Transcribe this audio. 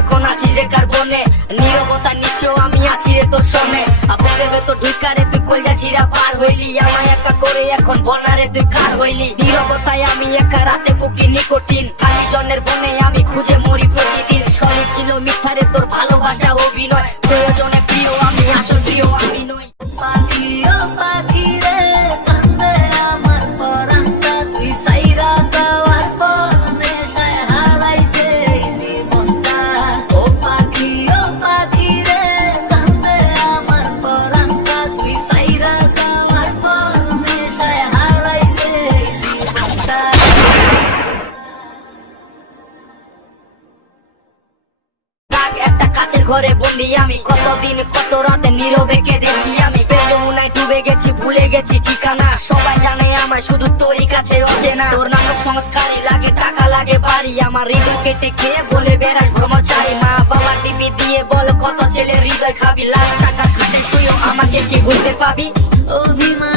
এখন আছি যে কার্বনে নীরবতা নিশ্চ আমি আছি রে তোর সনে বুকের ভেতর ঢুকারে তুই কইয়া ছিড়া পার হইলি আমায় একা করে এখন বনারে তুই কার হইলি নীরবতায় আমি একা রাতে ফুকি নিকোটিন খালি জনের বনে আমি খুঁজে মরি প্রতিদিন সবই ছিল মিথ্যারে তোর ভালোবাসা অভিনয় প্রয়োজনে প্রিয় আমি আসল প্রিয় আমি নই পাখি ও পাখি রে কান্দে আমার পরাণটা তুই সাইরা যাওয়ার পর নেশায় হারাইছে জীবনটা ও পাখি রে কান্দে আমার পরাণটা তুই সাইরা যাওয়ার পর নেশায় হারাইছে জীবনটা একটা কাচের ঘরে বন্দি আমি কতদিন কত রাতে নীরবে কেঁদেছি আমি বেলুনায় ডুবে গেছি ভুলে গেছি ঠিকানা সবাই জানে আমায় শুধু তোরই কাছে অচেনা তোর নাটক সংস্কারই লাগে টাকা লাগে বাড়ি আমার হৃদয় কেটে খেয়ে বলে বেড়াস ব্রহ্মচারী মা বাবার টিপি দিয়ে বল কত ছেলে হৃদয় খাবি লাখ টাকা খাটে তুইও আমাকে কি বলতে পাবি অভিমান